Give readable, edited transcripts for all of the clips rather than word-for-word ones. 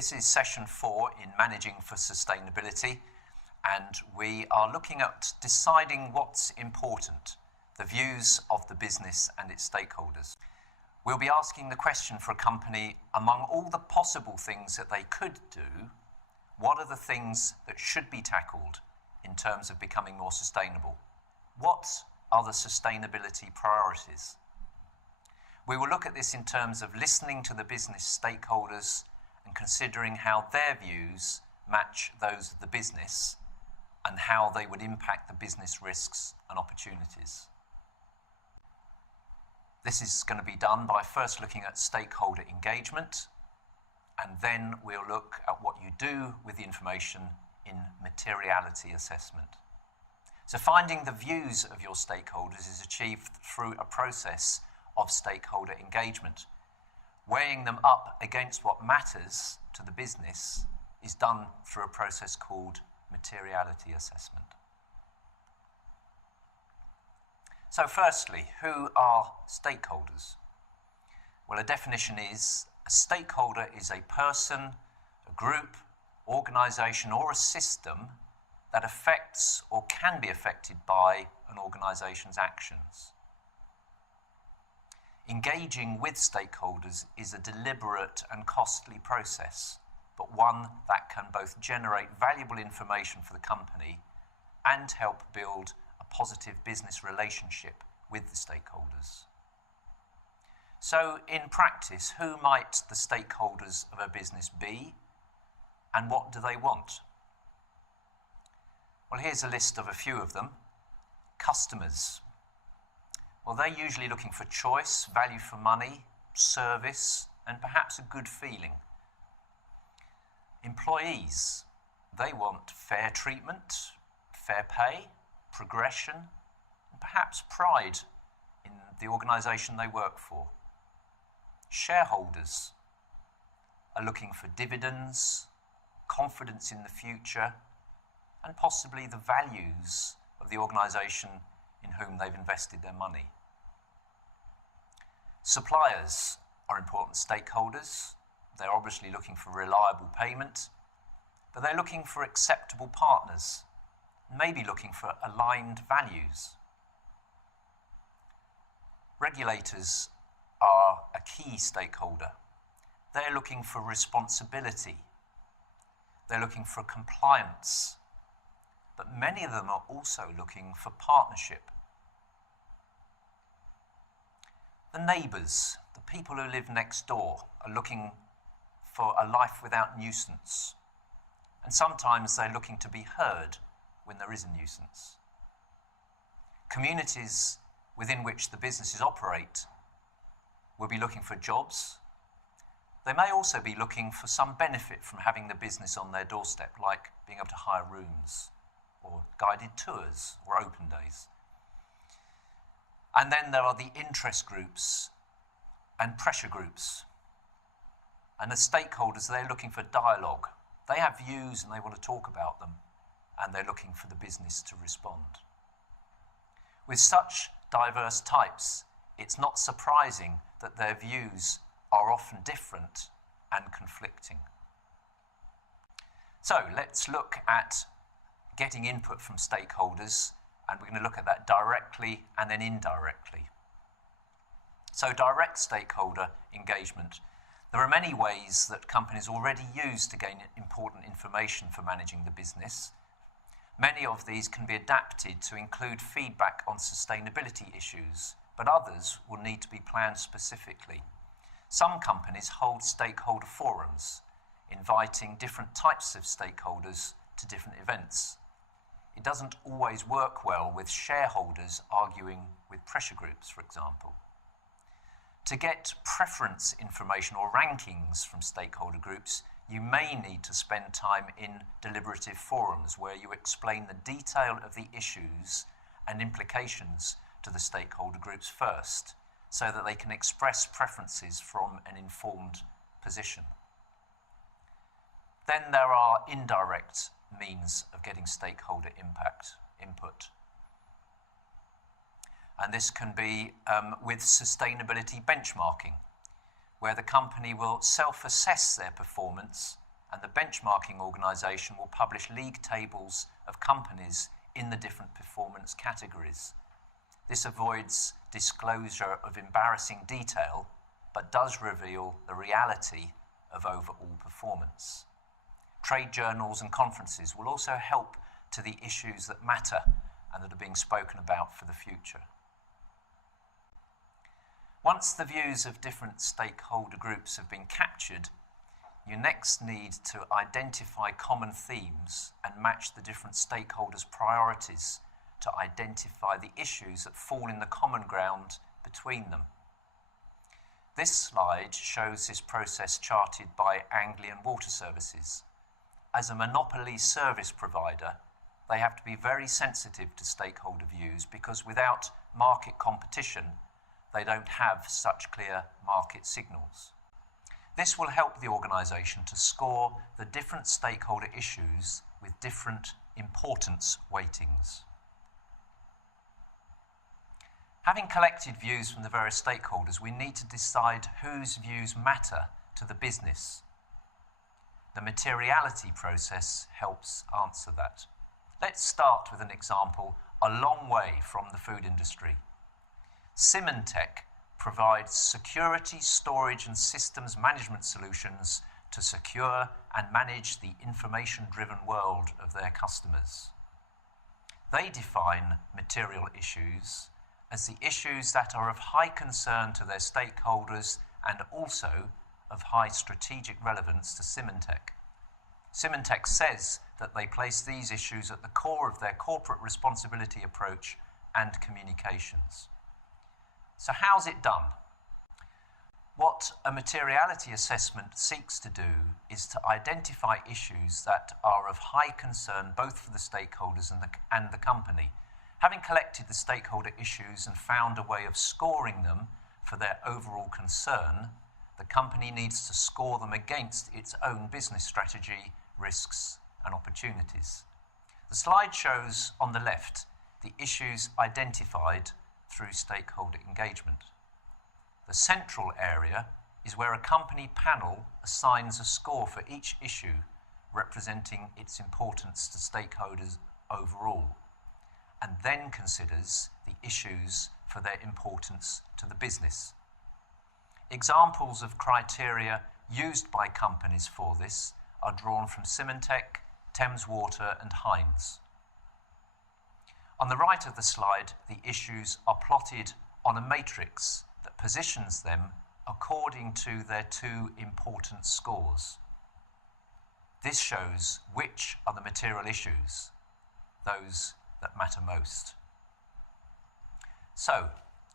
This is session 4 in Managing for Sustainability, and we are looking at deciding what's important, the views of the business and its stakeholders. We'll be asking the question for a company, among all the possible things that they could do, what are the things that should be tackled in terms of becoming more sustainable? What are the sustainability priorities? We will look at this in terms of listening to the business stakeholders and considering how their views match those of the business and how they would impact the business risks and opportunities. This is going to be done by first looking at stakeholder engagement, and then we'll look at what you do with the information in materiality assessment. So finding the views of your stakeholders is achieved through a process of stakeholder engagement. Weighing them up against what matters to the business is done through a process called materiality assessment. So firstly, who are stakeholders? Well, a definition is a stakeholder is a person, a group, organisation or a system that affects or can be affected by an organisation's actions. Engaging with stakeholders is a deliberate and costly process, but one that can both generate valuable information for the company and help build a positive business relationship with the stakeholders. So, in practice, who might the stakeholders of a business be, and what do they want? Well, here's a list of a few of them. Customers. Well, they're usually looking for choice, value for money, service, and perhaps a good feeling. Employees, they want fair treatment, fair pay, progression, and perhaps pride in the organisation they work for. Shareholders are looking for dividends, confidence in the future, and possibly the values of the organisation in whom they've invested their money. Suppliers are important stakeholders. They're obviously looking for reliable payment, but they're looking for acceptable partners, maybe looking for aligned values. Regulators are a key stakeholder. They're looking for responsibility. They're looking for compliance. But many of them are also looking for partnership. The neighbours, the people who live next door, are looking for a life without nuisance. And sometimes they're looking to be heard when there is a nuisance. Communities within which the businesses operate will be looking for jobs. They may also be looking for some benefit from having the business on their doorstep, like being able to hire rooms, or guided tours, or open days. And then there are the interest groups and pressure groups. And the stakeholders, they're looking for dialogue. They have views and they want to talk about them, and they're looking for the business to respond. With such diverse types, it's not surprising that their views are often different and conflicting. So let's look at getting input from stakeholders, and we're going to look at that directly and then indirectly. So direct stakeholder engagement. There are many ways that companies already use to gain important information for managing the business. Many of these can be adapted to include feedback on sustainability issues, but others will need to be planned specifically. Some companies hold stakeholder forums, inviting different types of stakeholders to different events. It doesn't always work well with shareholders arguing with pressure groups, for example. To get preference information or rankings from stakeholder groups, you may need to spend time in deliberative forums where you explain the detail of the issues and implications to the stakeholder groups first, so that they can express preferences from an informed position. Then there are indirect means of getting stakeholder input. And this can be with sustainability benchmarking, where the company will self-assess their performance and the benchmarking organisation will publish league tables of companies in the different performance categories. This avoids disclosure of embarrassing detail, but does reveal the reality of overall performance. Trade journals and conferences will also help to the issues that matter and that are being spoken about for the future. Once the views of different stakeholder groups have been captured, you next need to identify common themes and match the different stakeholders' priorities to identify the issues that fall in the common ground between them. This slide shows this process charted by Anglian Water Services. As a monopoly service provider, they have to be very sensitive to stakeholder views because without market competition, they don't have such clear market signals. This will help the organisation to score the different stakeholder issues with different importance weightings. Having collected views from the various stakeholders, we need to decide whose views matter to the business. The materiality process helps answer that. Let's start with an example a long way from the food industry. Symantec provides security, storage and systems management solutions to secure and manage the information-driven world of their customers. They define material issues as the issues that are of high concern to their stakeholders and also of high strategic relevance to Symantec. Symantec says that they place these issues at the core of their corporate responsibility approach and communications. So how's it done? What a materiality assessment seeks to do is to identify issues that are of high concern both for the stakeholders and the company. Having collected the stakeholder issues and found a way of scoring them for their overall concern, the company needs to score them against its own business strategy, risks and opportunities. The slide shows on the left the issues identified through stakeholder engagement. The central area is where a company panel assigns a score for each issue representing its importance to stakeholders overall, and then considers the issues for their importance to the business. Examples of criteria used by companies for this are drawn from Symantec, Thames Water and Heinz. On the right of the slide, the issues are plotted on a matrix that positions them according to their two important scores. This shows which are the material issues, those that matter most. So,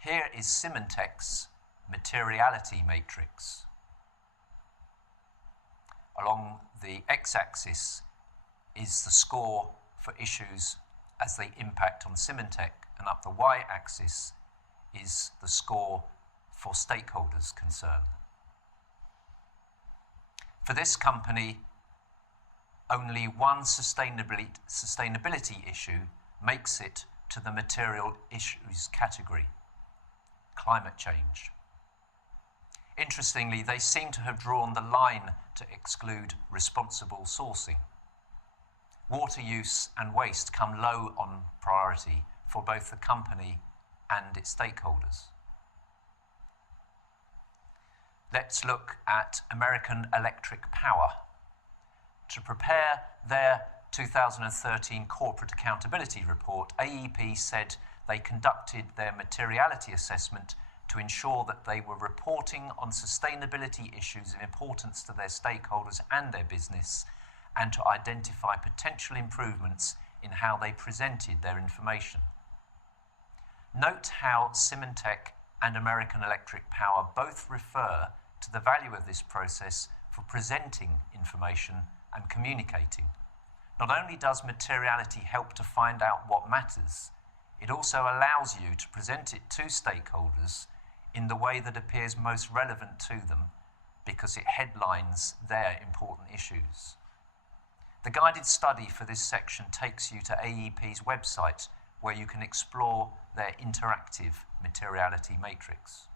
here is Symantec's materiality matrix. Along the x-axis is the score for issues as they impact on Symantec, and up the y-axis is the score for stakeholders' concern. For this company, only one sustainability issue makes it to the material issues category: climate change. Interestingly, they seem to have drawn the line to exclude responsible sourcing. Water use and waste come low on priority for both the company and its stakeholders. Let's look at American Electric Power. To prepare their 2013 Corporate Accountability Report, AEP said they conducted their materiality assessment to ensure that they were reporting on sustainability issues of importance to their stakeholders and their business, and to identify potential improvements in how they presented their information. Note how Symantec and American Electric Power both refer to the value of this process for presenting information and communicating. Not only does materiality help to find out what matters, it also allows you to present it to stakeholders in the way that appears most relevant to them because it headlines their important issues. The guided study for this section takes you to AEP's website, where you can explore their interactive materiality matrix.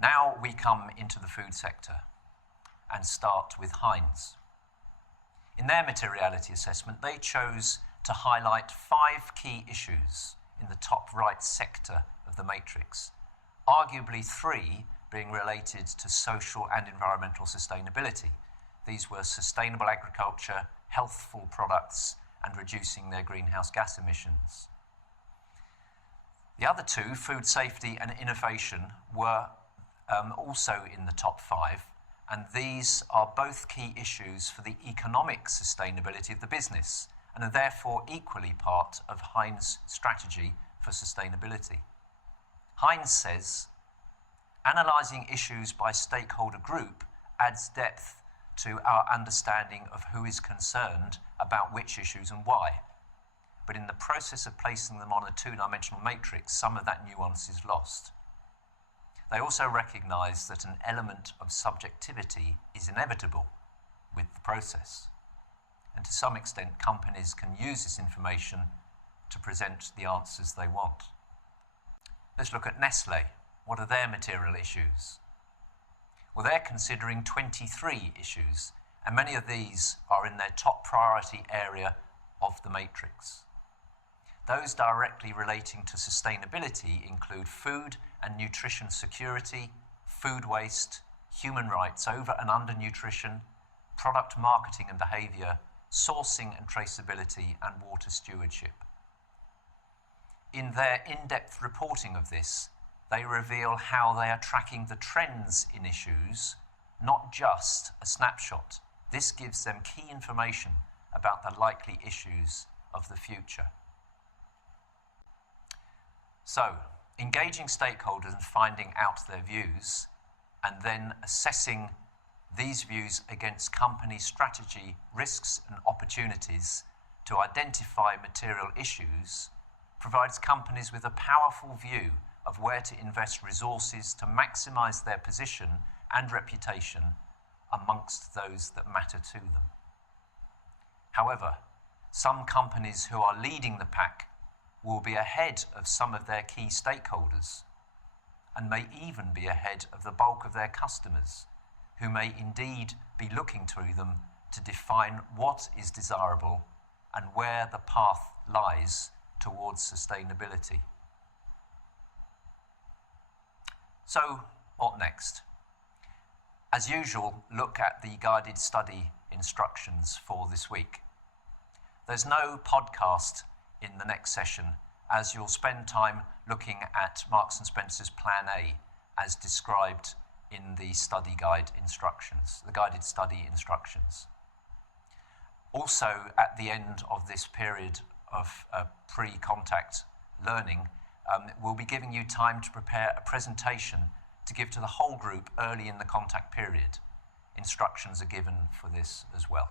Now we come into the food sector. and start with Heinz. In their materiality assessment, they chose to highlight 5 key issues in the top right sector of the matrix, arguably 3 being related to social and environmental sustainability. These were sustainable agriculture, healthful products, and reducing their greenhouse gas emissions. The other 2, food safety and innovation, were also in the top 5, and these are both key issues for the economic sustainability of the business and are therefore equally part of Heinz' strategy for sustainability. Heinz says, analysing issues by stakeholder group adds depth to our understanding of who is concerned about which issues and why. But in the process of placing them on a 2-dimensional matrix, some of that nuance is lost. They also recognise that an element of subjectivity is inevitable with the process. And to some extent, companies can use this information to present the answers they want. Let's look at Nestlé. What are their material issues? Well, they're considering 23 issues, and many of these are in their top priority area of the matrix. Those directly relating to sustainability include food and nutrition security, food waste, human rights, over and undernutrition, product marketing and behaviour, sourcing and traceability, and water stewardship. In their in-depth reporting of this, they reveal how they are tracking the trends in issues, not just a snapshot. This gives them key information about the likely issues of the future. So, engaging stakeholders and finding out their views, and then assessing these views against company strategy, risks and opportunities to identify material issues, provides companies with a powerful view of where to invest resources to maximise their position and reputation amongst those that matter to them. However, some companies who are leading the pack will be ahead of some of their key stakeholders and may even be ahead of the bulk of their customers, who may indeed be looking to them to define what is desirable and where the path lies towards sustainability. So, what next? As usual, look at the guided study instructions for this week. There's no podcast in the next session, as you'll spend time looking at Marks & Spencer's Plan A as described in the study guide instructions, the guided study instructions. Also, at the end of this period of pre-contact learning, we'll be giving you time to prepare a presentation to give to the whole group early in the contact period. Instructions are given for this as well.